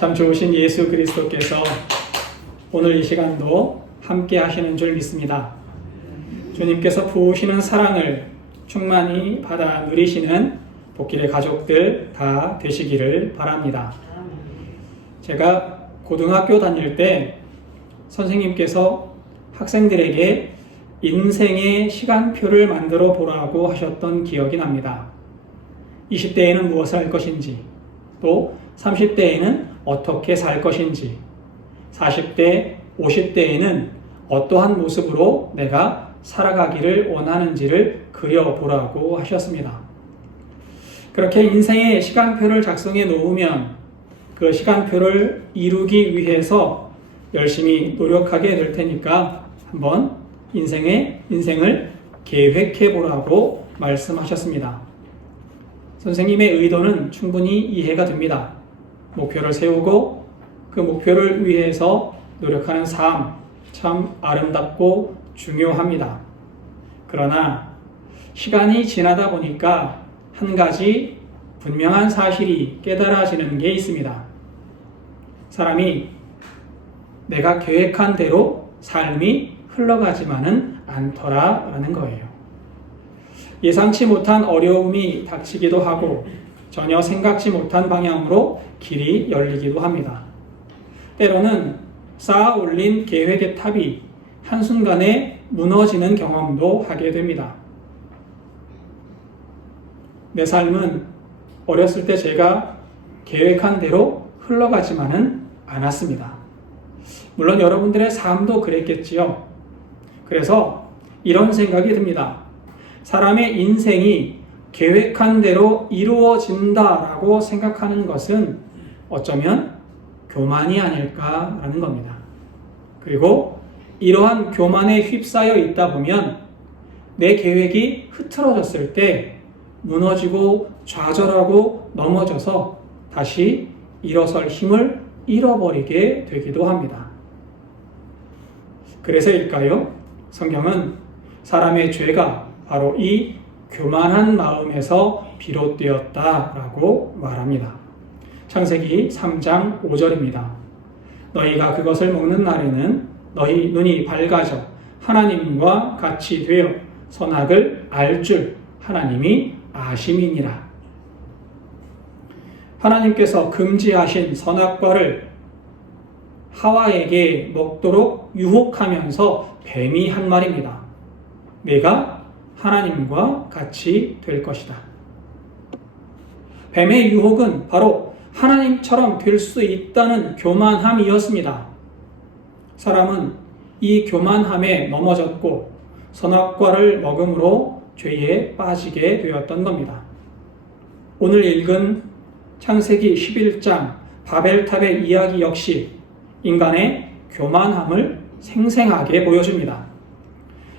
참 좋으신 예수 그리스도께서 오늘 이 시간도 함께 하시는 줄 믿습니다. 주님께서 부으시는 사랑을 충만히 받아 누리시는 복길의 가족들 다 되시기를 바랍니다. 제가 고등학교 다닐 때 선생님께서 학생들에게 인생의 시간표를 만들어 보라고 하셨던 기억이 납니다. 20대에는 무엇을 할 것인지, 또 30대에는 어떻게 살 것인지, 40대, 50대에는 어떠한 모습으로 내가 살아가기를 원하는지를 그려보라고 하셨습니다. 그렇게 인생의 시간표를 작성해 놓으면 그 시간표를 이루기 위해서 열심히 노력하게 될 테니까 한번 인생의 인생을 계획해 보라고 말씀하셨습니다. 선생님의 의도는 충분히 이해가 됩니다. 목표를 세우고 그 목표를 위해서 노력하는 삶 참 아름답고 중요합니다. 그러나 시간이 지나다 보니까 한 가지 분명한 사실이 깨달아지는 게 있습니다. 사람이 내가 계획한 대로 삶이 흘러가지만은 않더라라는 거예요. 예상치 못한 어려움이 닥치기도 하고 전혀 생각지 못한 방향으로 길이 열리기도 합니다. 때로는 쌓아 올린 계획의 탑이 한순간에 무너지는 경험도 하게 됩니다. 내 삶은 어렸을 때 제가 계획한 대로 흘러가지만은 않았습니다. 물론 여러분들의 삶도 그랬겠지요. 그래서 이런 생각이 듭니다. 사람의 인생이 계획한 대로 이루어진다라고 생각하는 것은 어쩌면 교만이 아닐까라는 겁니다. 그리고 이러한 교만에 휩싸여 있다 보면 내 계획이 흐트러졌을 때 무너지고 좌절하고 넘어져서 다시 일어설 힘을 잃어버리게 되기도 합니다. 그래서일까요? 성경은 사람의 죄가 바로 이 교만한 마음에서 비롯되었다라고 말합니다. 창세기 3장 5절입니다. 너희가 그것을 먹는 날에는 너희 눈이 밝아져 하나님과 같이 되어 선악을 알 줄 하나님이 아심이니라. 하나님께서 금지하신 선악과를 하와에게 먹도록 유혹하면서 뱀이 한 말입니다. 내가 하나님과 같이 될 것이다. 뱀의 유혹은 바로 하나님처럼 될 수 있다는 교만함이었습니다. 사람은 이 교만함에 넘어졌고 선악과를 먹음으로 죄에 빠지게 되었던 겁니다. 오늘 읽은 창세기 11장 바벨탑의 이야기 역시 인간의 교만함을 생생하게 보여줍니다.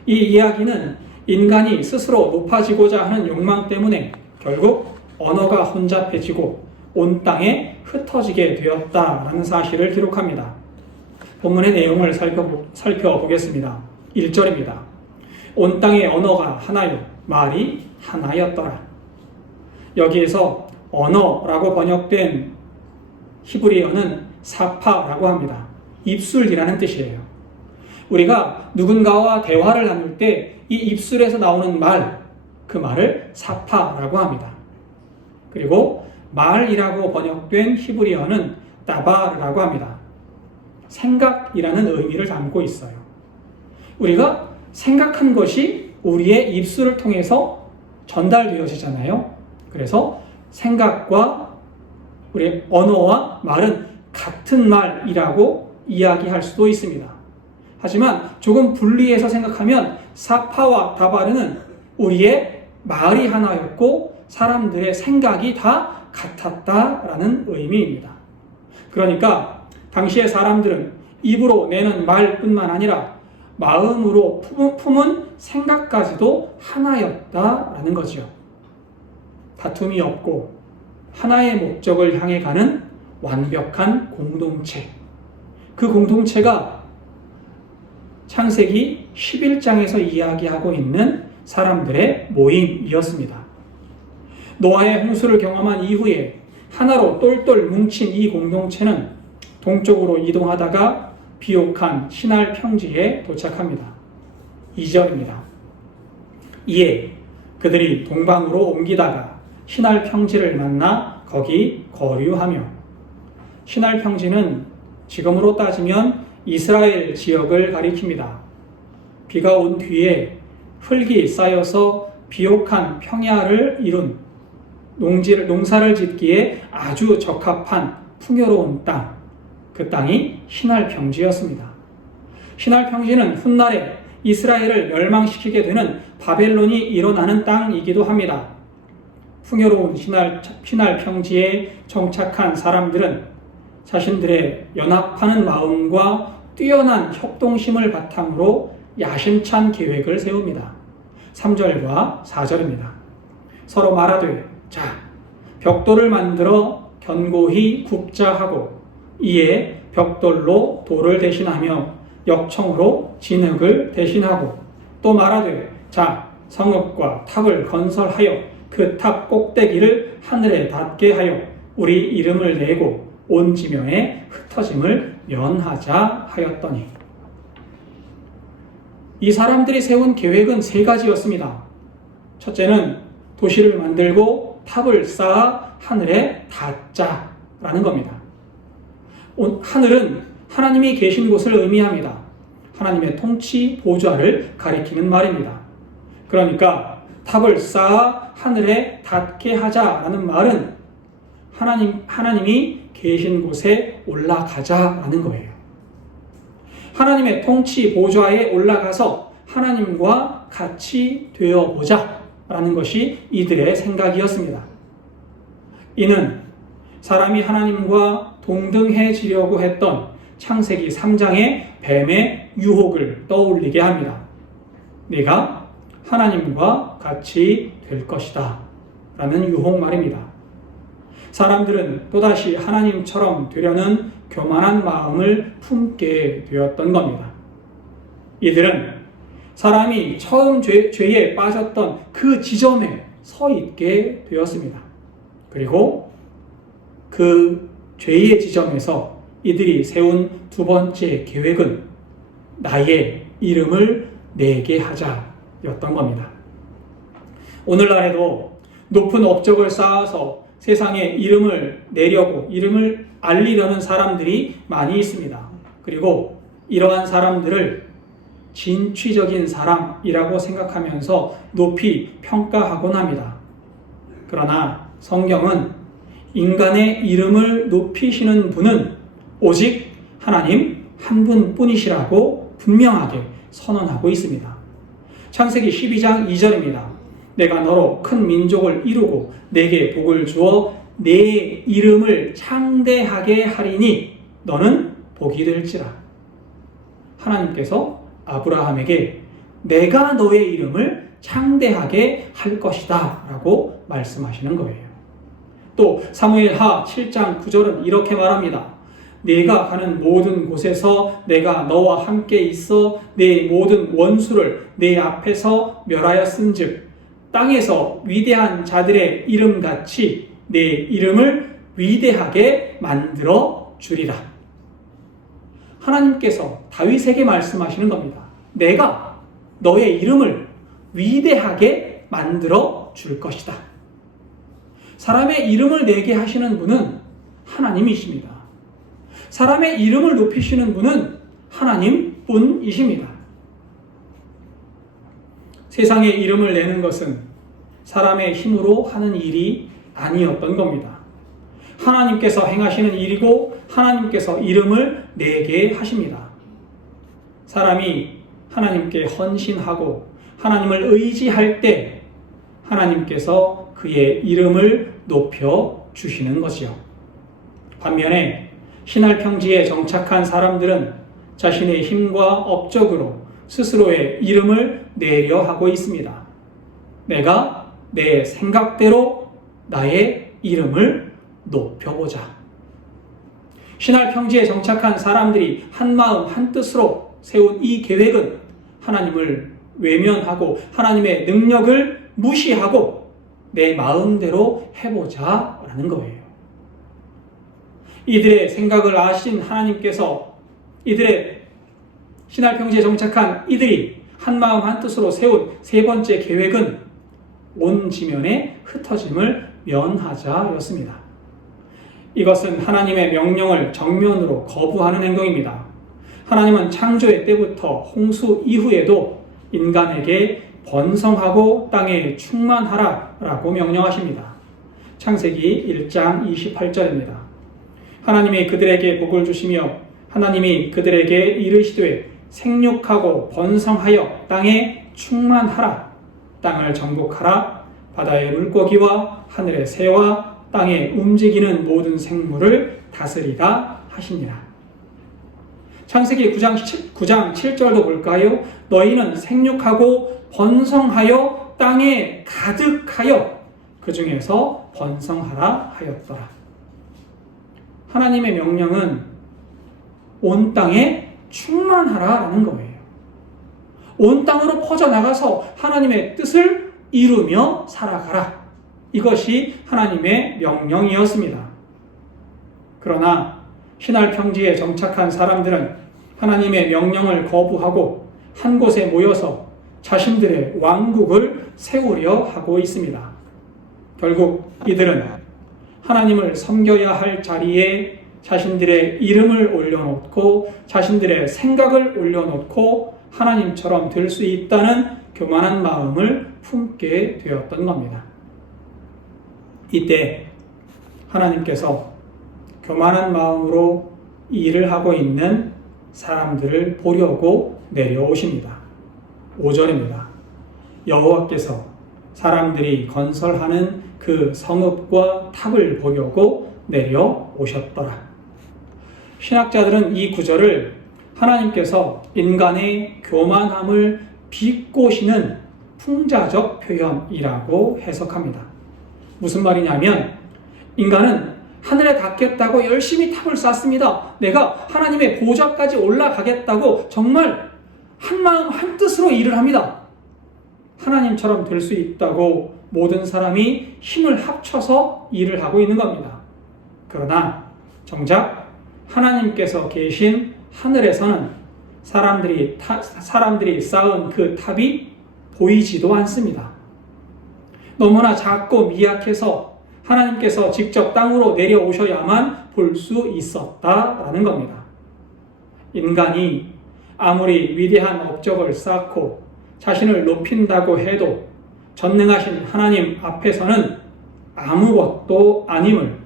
이 이야기는 인간이 스스로 높아지고자 하는 욕망 때문에 결국 언어가 혼잡해지고 온 땅에 흩어지게 되었다라는 사실을 기록합니다. 본문의 내용을 살펴보, 살펴보겠습니다. 1절입니다. 온 땅의 언어가 하나요, 말이 하나였더라. 여기에서 언어라고 번역된 히브리어는 사파라고 합니다. 입술이라는 뜻이에요. 우리가 누군가와 대화를 나눌 때 이 입술에서 나오는 말, 그 말을 사파라고 합니다. 그리고 말이라고 번역된 히브리어는 따바라고 합니다. 생각이라는 의미를 담고 있어요. 우리가 생각한 것이 우리의 입술을 통해서 전달되어지잖아요. 그래서 생각과 우리의 언어와 말은 같은 말이라고 이야기할 수도 있습니다. 하지만 조금 분리해서 생각하면 사파와 다바르는 우리의 말이 하나였고 사람들의 생각이 다 같았다라는 의미입니다. 그러니까 당시의 사람들은 입으로 내는 말뿐만 아니라 마음으로 품은 생각까지도 하나였다라는 거죠. 다툼이 없고 하나의 목적을 향해 가는 완벽한 공동체. 그 공동체가 창세기 11장에서 이야기하고 있는 사람들의 모임이었습니다. 노아의 홍수를 경험한 이후에 하나로 똘똘 뭉친 이 공동체는 동쪽으로 이동하다가 비옥한 신할 평지에 도착합니다. 2절입니다. 이에 그들이 동방으로 옮기다가 신할 평지를 만나 거기 거류하며 신할 평지는 지금으로 따지면 이스라엘 지역을 가리킵니다. 비가 온 뒤에 흙이 쌓여서 비옥한 평야를 이룬 농지를, 농사를 짓기에 아주 적합한 풍요로운 땅, 그 땅이 신할 평지였습니다. 신할 평지는 훗날에 이스라엘을 멸망시키게 되는 바벨론이 일어나는 땅이기도 합니다. 풍요로운 신할, 신할 평지에 정착한 사람들은 자신들의 연합하는 마음과 뛰어난 협동심을 바탕으로 야심찬 계획을 세웁니다. 3절과 4절입니다. 서로 말하되 자 벽돌을 만들어 견고히 굽자 하고 이에 벽돌로 돌을 대신하며 역청으로 진흙을 대신하고 또 말하되 자 성읍과 탑을 건설하여 그 탑 꼭대기를 하늘에 닿게 하여 우리 이름을 내고 온 지명에 흩어짐을 면하자 하였더니 이 사람들이 세운 계획은 세 가지였습니다. 첫째는 도시를 만들고 탑을 쌓아 하늘에 닿자라는 겁니다. 하늘은 하나님이 계신 곳을 의미합니다. 하나님의 통치 보좌를 가리키는 말입니다. 그러니까 탑을 쌓아 하늘에 닿게 하자라는 말은 하나님 하나님이 계신 곳에 올라가자라는 거예요. 하나님의 통치 보좌에 올라가서 하나님과 같이 되어 보자 라는 것이 이들의 생각이었습니다. 이는 사람이 하나님과 동등해지려고 했던 창세기 3장의 뱀의 유혹을 떠올리게 합니다. 내가 하나님과 같이 될 것이다. 라는 유혹 말입니다. 사람들은 또다시 하나님처럼 되려는 교만한 마음을 품게 되었던 겁니다. 이들은 사람이 처음 죄, 죄에 빠졌던 그 지점에 서 있게 되었습니다. 그리고 그 죄의 지점에서 이들이 세운 두 번째 계획은 나의 이름을 내게 하자였던 겁니다. 오늘날에도 높은 업적을 쌓아서 세상에 이름을 내려고 이름을 알리려는 사람들이 많이 있습니다. 그리고 이러한 사람들을 진취적인 사람이라고 생각하면서 높이 평가하곤 합니다. 그러나 성경은 인간의 이름을 높이시는 분은 오직 하나님 한 분뿐이시라고 분명하게 선언하고 있습니다. 창세기 12장 2절입니다. 내가 너로 큰 민족을 이루고 내게 복을 주어 내 이름을 창대하게 하리니 너는 복이 될지라. 하나님께서 아브라함에게 내가 너의 이름을 창대하게 할 것이다 라고 말씀하시는 거예요. 또 사무엘하 7장 9절은 이렇게 말합니다. 내가 가는 모든 곳에서 내가 너와 함께 있어 내 모든 원수를 내 앞에서 멸하였은즉 땅에서 위대한 자들의 이름 같이 내 이름을 위대하게 만들어 주리라. 하나님께서 다윗에게 말씀하시는 겁니다. 내가 너의 이름을 위대하게 만들어 줄 것이다. 사람의 이름을 내게 하시는 분은 하나님이십니다. 사람의 이름을 높이시는 분은 하나님 뿐이십니다. 세상에 이름을 내는 것은 사람의 힘으로 하는 일이 아니었던 겁니다. 하나님께서 행하시는 일이고 하나님께서 이름을 내게 하십니다. 사람이 하나님께 헌신하고 하나님을 의지할 때 하나님께서 그의 이름을 높여 주시는 것이요. 반면에 신할 평지에 정착한 사람들은 자신의 힘과 업적으로 스스로의 이름을 내려 하고 있습니다. 내가 내 생각대로 나의 이름을 높여보자. 신할 평지에 정착한 사람들이 한 마음 한 뜻으로 세운 이 계획은 하나님을 외면하고 하나님의 능력을 무시하고 내 마음대로 해보자 라는 거예요. 이들의 생각을 아신 하나님께서 이들의 신할 평지에 정착한 이들이 한 마음 한 뜻으로 세운 세 번째 계획은 온 지면에 흩어짐을 면하자였습니다. 이것은 하나님의 명령을 정면으로 거부하는 행동입니다. 하나님은 창조의 때부터 홍수 이후에도 인간에게 번성하고 땅에 충만하라 라고 명령하십니다. 창세기 1장 28절입니다. 하나님이 그들에게 복을 주시며 하나님이 그들에게 이르시되 생육하고 번성하여 땅에 충만하라 땅을 정복하라 바다의 물고기와 하늘의 새와 땅에 움직이는 모든 생물을 다스리라 하시니라. 창세기 9장, 7, 9장 7절도 볼까요? 너희는 생육하고 번성하여 땅에 가득하여 그 중에서 번성하라 하였더라. 하나님의 명령은 온 땅에 충만하라라는 거예요. 온 땅으로 퍼져나가서 하나님의 뜻을 이루며 살아가라. 이것이 하나님의 명령이었습니다. 그러나 신할 평지에 정착한 사람들은 하나님의 명령을 거부하고 한 곳에 모여서 자신들의 왕국을 세우려 하고 있습니다. 결국 이들은 하나님을 섬겨야 할 자리에 자신들의 이름을 올려놓고 자신들의 생각을 올려놓고 하나님처럼 될 수 있다는 교만한 마음을 품게 되었던 겁니다. 이때 하나님께서 교만한 마음으로 일을 하고 있는 사람들을 보려고 내려오십니다. 5절입니다. 여호와께서 사람들이 건설하는 그 성읍과 탑을 보려고 내려오셨더라. 신학자들은 이 구절을 하나님께서 인간의 교만함을 비꼬시는 풍자적 표현이라고 해석합니다. 무슨 말이냐면 인간은 하늘에 닿겠다고 열심히 탑을 쌓습니다. 내가 하나님의 보좌까지 올라가겠다고 정말 한 마음 한 뜻으로 일을 합니다. 하나님처럼 될 수 있다고 모든 사람이 힘을 합쳐서 일을 하고 있는 겁니다. 그러나 정작 하나님께서 계신 하늘에서는 사람들이 타, 사람들이 쌓은 그 탑이 보이지도 않습니다. 너무나 작고 미약해서 하나님께서 직접 땅으로 내려오셔야만 볼 수 있었다라는 겁니다. 인간이 아무리 위대한 업적을 쌓고 자신을 높인다고 해도 전능하신 하나님 앞에서는 아무것도 아님을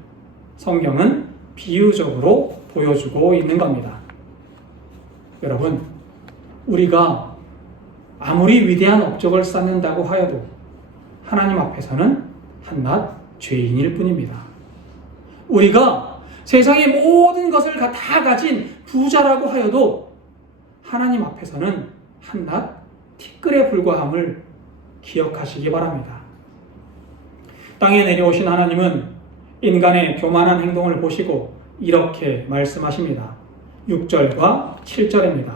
성경은 비유적으로 보여주고 있는 겁니다. 여러분, 우리가 아무리 위대한 업적을 쌓는다고 하여도 하나님 앞에서는 한낱 죄인일 뿐입니다. 우리가 세상의 모든 것을 다 가진 부자라고 하여도 하나님 앞에서는 한낱 티끌에 불과함을 기억하시기 바랍니다. 땅에 내려오신 하나님은 인간의 교만한 행동을 보시고 이렇게 말씀하십니다. 6절과 7절입니다.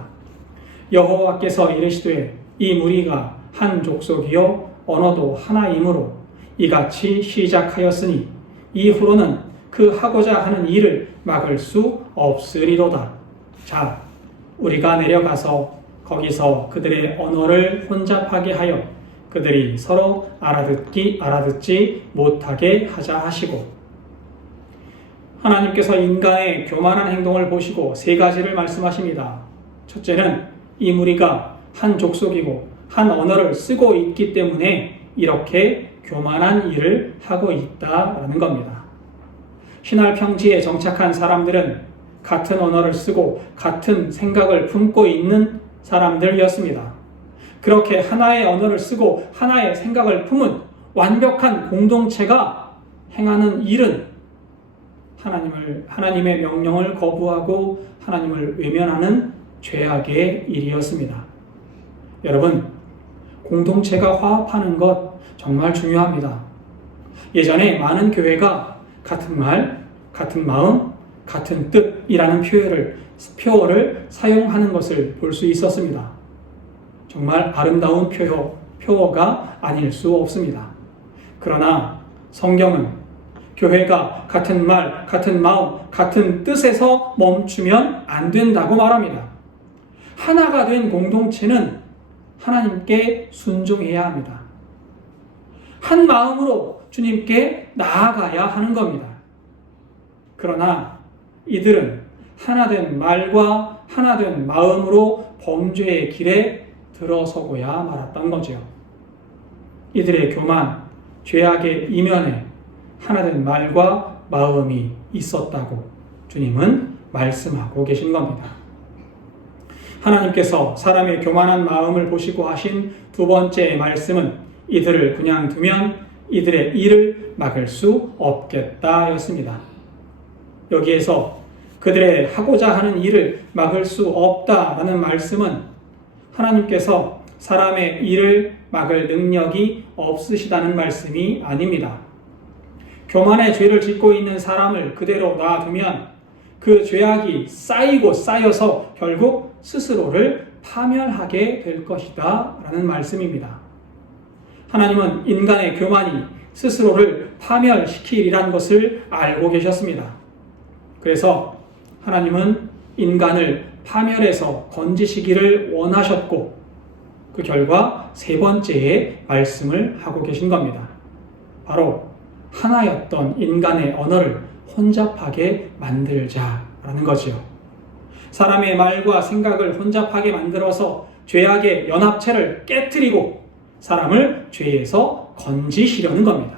여호와께서 이르시되 이 무리가 한 족속이요 언어도 하나이므로 이같이 시작하였으니 이후로는 그 하고자 하는 일을 막을 수 없으리로다. 자, 우리가 내려가서 거기서 그들의 언어를 혼잡하게 하여 그들이 서로 알아듣기 알아듣지 못하게 하자 하시고 하나님께서 인간의 교만한 행동을 보시고 세 가지를 말씀하십니다. 첫째는 이 무리가 한 족속이고 한 언어를 쓰고 있기 때문에 이렇게 교만한 일을 하고 있다라는 겁니다. 신할 평지에 정착한 사람들은 같은 언어를 쓰고 같은 생각을 품고 있는 사람들이었습니다. 그렇게 하나의 언어를 쓰고 하나의 생각을 품은 완벽한 공동체가 행하는 일은 하나님을 하나님의 명령을 거부하고 하나님을 외면하는 죄악의 일이었습니다. 여러분, 공동체가 화합하는 것 정말 중요합니다. 예전에 많은 교회가 같은 말, 같은 마음, 같은 뜻이라는 표현을 표어를 사용하는 것을 볼 수 있었습니다. 정말 아름다운 표어, 표어가 아닐 수 없습니다. 그러나 성경은 교회가 같은 말, 같은 마음, 같은 뜻에서 멈추면 안 된다고 말합니다. 하나가 된 공동체는 하나님께 순종해야 합니다. 한 마음으로 주님께 나아가야 하는 겁니다. 그러나 이들은 하나된 말과 하나된 마음으로 범죄의 길에 들어서고야 말았던 거지요. 이들의 교만, 죄악의 이면에 하나된 말과 마음이 있었다고 주님은 말씀하고 계신 겁니다. 하나님께서 사람의 교만한 마음을 보시고 하신 두 번째 말씀은 이들을 그냥 두면 이들의 일을 막을 수 없겠다 였습니다. 여기에서 그들의 하고자 하는 일을 막을 수 없다라는 말씀은 하나님께서 사람의 일을 막을 능력이 없으시다는 말씀이 아닙니다. 교만의 죄를 짓고 있는 사람을 그대로 놔두면 그 죄악이 쌓이고 쌓여서 결국 스스로를 파멸하게 될 것이다 라는 말씀입니다. 하나님은 인간의 교만이 스스로를 파멸시키리란 것을 알고 계셨습니다. 그래서 하나님은 인간을 파멸해서 건지시기를 원하셨고 그 결과 세 번째의 말씀을 하고 계신 겁니다. 바로 하나였던 인간의 언어를 혼잡하게 만들자라는 거지요. 사람의 말과 생각을 혼잡하게 만들어서 죄악의 연합체를 깨뜨리고 사람을 죄에서 건지시려는 겁니다.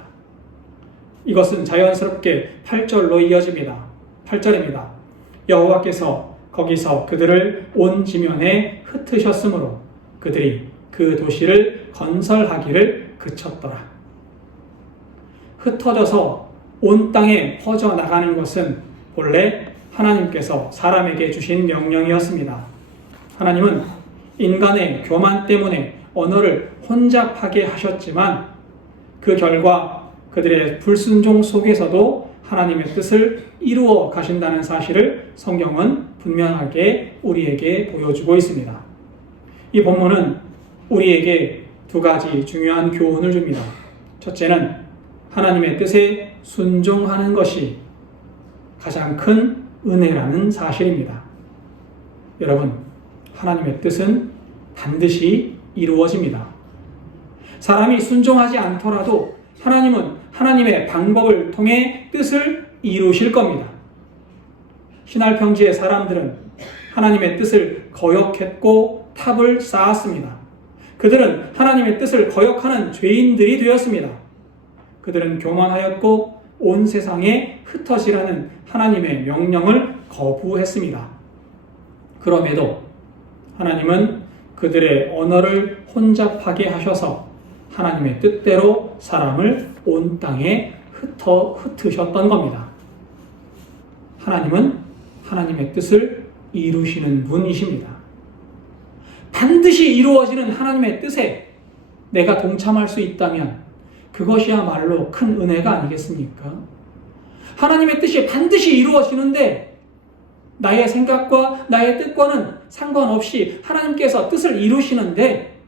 이것은 자연스럽게 8절로 이어집니다. 8절입니다. 여호와께서 거기서 그들을 온 지면에 흩으셨으므로 그들이 그 도시를 건설하기를 그쳤더라. 흩어져서 온 땅에 퍼져 나가는 것은 본래 하나님께서 사람에게 주신 명령이었습니다. 하나님은 인간의 교만 때문에 언어를 혼잡하게 하셨지만 그 결과 그들의 불순종 속에서도 하나님의 뜻을 이루어 가신다는 사실을 성경은 분명하게 우리에게 보여주고 있습니다. 이 본문은 우리에게 두 가지 중요한 교훈을 줍니다. 첫째는 하나님의 뜻에 순종하는 것이 가장 큰 은혜라는 사실입니다. 여러분, 하나님의 뜻은 반드시 이루어집니다. 사람이 순종하지 않더라도 하나님은 하나님의 방법을 통해 뜻을 이루실 겁니다. 신할 평지의 사람들은 하나님의 뜻을 거역했고 탑을 쌓았습니다. 그들은 하나님의 뜻을 거역하는 죄인들이 되었습니다. 그들은 교만하였고 온 세상에 흩어지라는 하나님의 명령을 거부했습니다. 그럼에도 하나님은 그들의 언어를 혼잡하게 하셔서 하나님의 뜻대로 사람을 온 땅에 흩어 흩으셨던 겁니다. 하나님은 하나님의 뜻을 이루시는 분이십니다. 반드시 이루어지는 하나님의 뜻에 내가 동참할 수 있다면 그것이야말로 큰 은혜가 아니겠습니까? 하나님의 뜻이 반드시 이루어지는데 나의 생각과 나의 뜻과는 상관없이 하나님께서 뜻을 이루시는데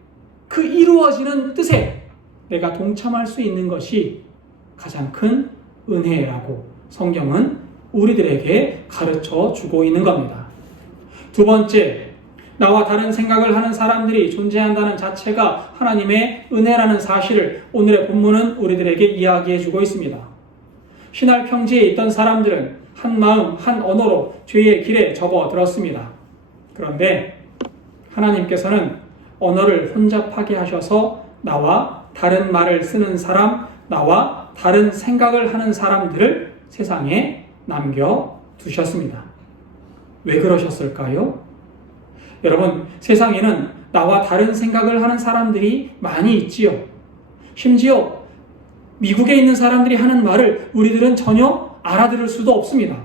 그 이루어지는 뜻에 내가 동참할 수 있는 것이 가장 큰 은혜라고 성경은 우리들에게 가르쳐 주고 있는 겁니다. 두 번째, 나와 다른 생각을 하는 사람들이 존재한다는 자체가 하나님의 은혜라는 사실을 오늘의 본문은 우리들에게 이야기해 주고 있습니다. 신할 평지에 있던 사람들은 한 마음, 한 언어로 죄의 길에 접어들었습니다. 그런데 하나님께서는 언어를 혼잡하게 하셔서 나와 다른 말을 쓰는 사람, 나와 다른 생각을 하는 사람들을 세상에 남겨 두셨습니다. 왜 그러셨을까요? 여러분, 세상에는 나와 다른 생각을 하는 사람들이 많이 있지요. 심지어 미국에 있는 사람들이 하는 말을 우리들은 전혀 알아들을 수도 없습니다.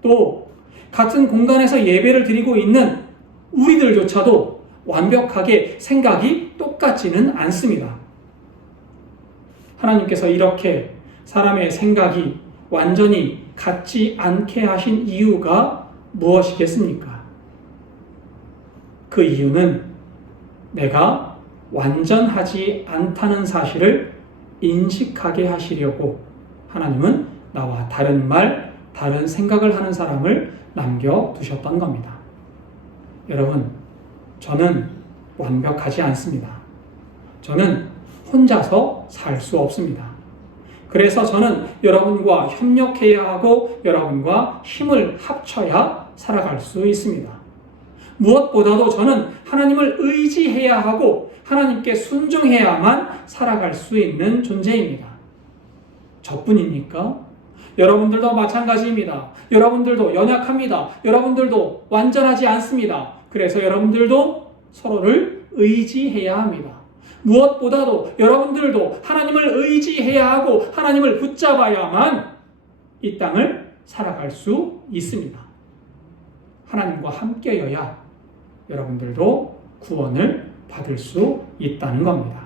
또 같은 공간에서 예배를 드리고 있는 우리들조차도 완벽하게 생각이 똑같지는 않습니다. 하나님께서 이렇게 사람의 생각이 완전히 같지 않게 하신 이유가 무엇이겠습니까? 그 이유는 내가 완전하지 않다는 사실을 인식하게 하시려고 하나님은 나와 다른 말, 다른 생각을 하는 사람을 남겨두셨던 겁니다. 여러분, 저는 완벽하지 않습니다. 저는 혼자서 살 수 없습니다. 그래서 저는 여러분과 협력해야 하고 여러분과 힘을 합쳐야 살아갈 수 있습니다. 무엇보다도 저는 하나님을 의지해야 하고 하나님께 순종해야만 살아갈 수 있는 존재입니다. 저뿐입니까? 여러분들도 마찬가지입니다. 여러분들도 연약합니다. 여러분들도 완전하지 않습니다. 그래서 여러분들도 서로를 의지해야 합니다. 무엇보다도 여러분들도 하나님을 의지해야 하고 하나님을 붙잡아야만 이 땅을 살아갈 수 있습니다. 하나님과 함께여야 여러분들도 구원을 받을 수 있다는 겁니다.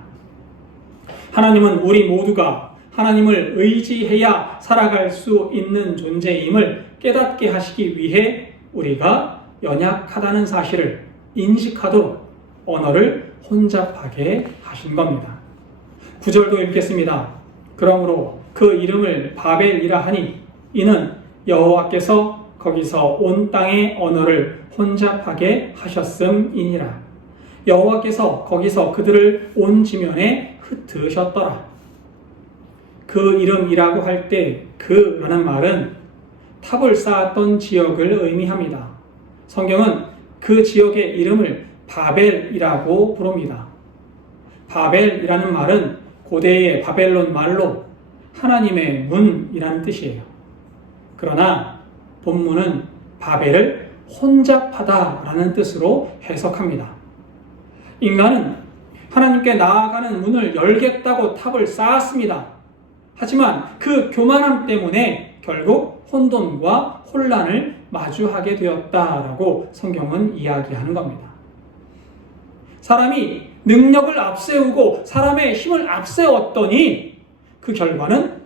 하나님은 우리 모두가 하나님을 의지해야 살아갈 수 있는 존재임을 깨닫게 하시기 위해 우리가 연약하다는 사실을 인식하도록 언어를 혼잡하게 하신 겁니다. 구절도 읽겠습니다. 그러므로 그 이름을 바벨이라 하니 이는 여호와께서 거기서 온 땅의 언어를 혼잡하게 하셨음이니라. 여호와께서 거기서 그들을 온 지면에 흩으셨더라. 그 이름이라고 할 때 그라는 말은 탑을 쌓았던 지역을 의미합니다. 성경은 그 지역의 이름을 바벨이라고 부릅니다. 바벨이라는 말은 고대의 바벨론 말로 하나님의 문이라는 뜻이에요. 그러나 본문은 바벨을 혼잡하다라는 뜻으로 해석합니다. 인간은 하나님께 나아가는 문을 열겠다고 탑을 쌓았습니다. 하지만 그 교만함 때문에 결국 혼돈과 혼란을 마주하게 되었다라고 성경은 이야기하는 겁니다. 사람이 능력을 앞세우고 사람의 힘을 앞세웠더니 그 결과는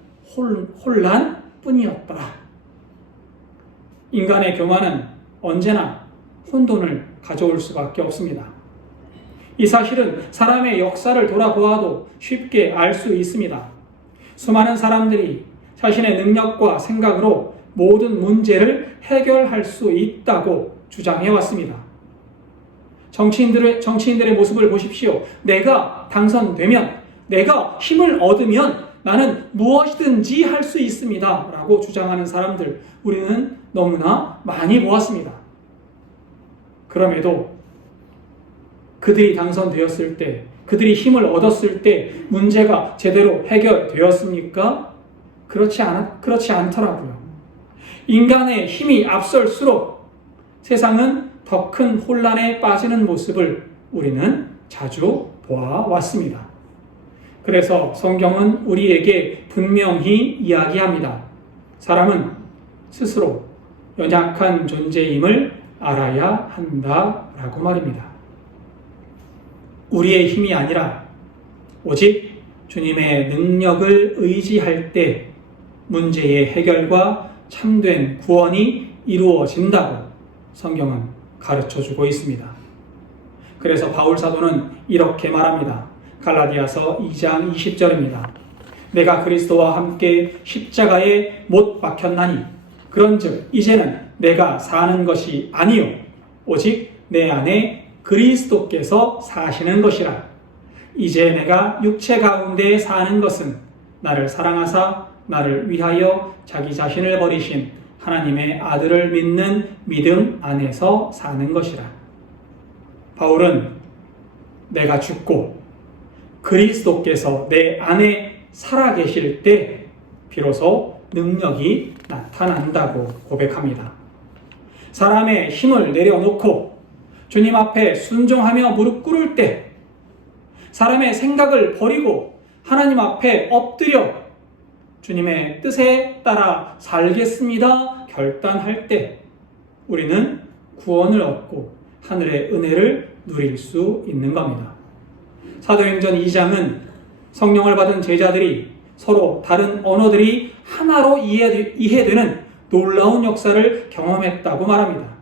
혼란뿐이었더라. 인간의 교만은 언제나 혼돈을 가져올 수밖에 없습니다. 이 사실은 사람의 역사를 돌아보아도 쉽게 알 수 있습니다. 수많은 사람들이 자신의 능력과 생각으로 모든 문제를 해결할 수 있다고 주장해 왔습니다. 정치인들의, 정치인들의 모습을 보십시오. 내가 당선되면, 내가 힘을 얻으면 나는 무엇이든지 할 수 있습니다. 라고 주장하는 사람들, 우리는 너무나 많이 보았습니다. 그럼에도 그들이 당선되었을 때, 그들이 힘을 얻었을 때 문제가 제대로 해결되었습니까? 그렇지 않, 그렇지 않더라고요. 인간의 힘이 앞설수록 세상은 더 큰 혼란에 빠지는 모습을 우리는 자주 보아왔습니다. 그래서 성경은 우리에게 분명히 이야기합니다. 사람은 스스로 연약한 존재임을 알아야 한다라고 말입니다. 우리의 힘이 아니라 오직 주님의 능력을 의지할 때 문제의 해결과 참된 구원이 이루어진다고 성경은 가르쳐 주고 있습니다. 그래서 바울 사도는 이렇게 말합니다. 갈라디아서 2장 20절입니다. 내가 그리스도와 함께 십자가에 못 박혔나니 그런즉 이제는 내가 사는 것이 아니요 오직 내 안에 그리스도께서 사시는 것이라 이제 내가 육체 가운데 사는 것은 나를 사랑하사 나를 위하여 자기 자신을 버리신 하나님의 아들을 믿는 믿음 안에서 사는 것이라. 바울은 내가 죽고 그리스도께서 내 안에 살아계실 때 비로소 능력이 나타난다고 고백합니다. 사람의 힘을 내려놓고 주님 앞에 순종하며 무릎 꿇을 때 사람의 생각을 버리고 하나님 앞에 엎드려 주님의 뜻에 따라 살겠습니다. 결단할 때 우리는 구원을 얻고 하늘의 은혜를 누릴 수 있는 겁니다. 사도행전 2장은 성령을 받은 제자들이 서로 다른 언어들이 하나로 이해되는 놀라운 역사를 경험했다고 말합니다.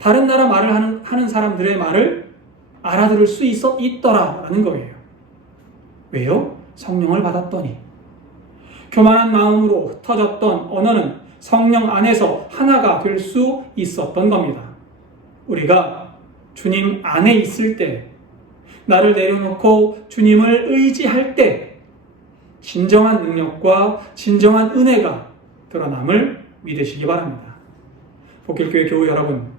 다른 나라 말을 하는, 하는 사람들의 말을 알아들을 수 있어, 있더라라는 거예요. 왜요? 성령을 받았더니. 교만한 마음으로 흩어졌던 언어는 성령 안에서 하나가 될 수 있었던 겁니다. 우리가 주님 안에 있을 때, 나를 내려놓고 주님을 의지할 때, 진정한 능력과 진정한 은혜가 드러남을 믿으시기 바랍니다. 복길교회 교우 여러분,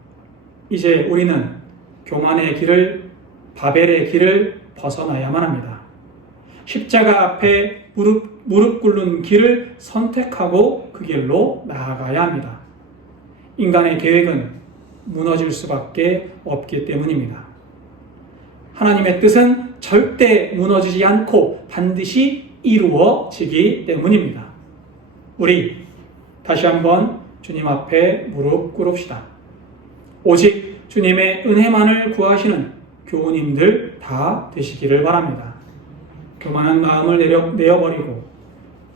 이제 우리는 교만의 길을, 바벨의 길을 벗어나야만 합니다. 십자가 앞에 무릎, 무릎 꿇는 길을 선택하고 그 길로 나아가야 합니다. 인간의 계획은 무너질 수밖에 없기 때문입니다. 하나님의 뜻은 절대 무너지지 않고 반드시 이루어지기 때문입니다. 우리 다시 한번 주님 앞에 무릎 꿇읍시다. 오직 주님의 은혜만을 구하시는 교우님들 다 되시기를 바랍니다. 교만한 마음을 내려, 내어버리고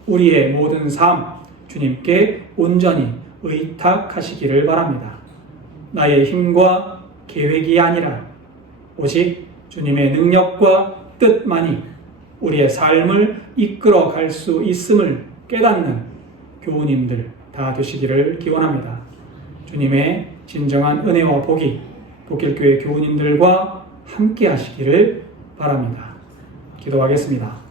우리의 모든 삶 주님께 온전히 의탁하시기를 바랍니다. 나의 힘과 계획이 아니라 오직 주님의 능력과 뜻만이 우리의 삶을 이끌어 갈 수 있음을 깨닫는 교우님들 다 되시기를 기원합니다. 주님의 진정한 은혜와 복이 복길교회 교우님들과 함께 하시기를 바랍니다. 기도하겠습니다.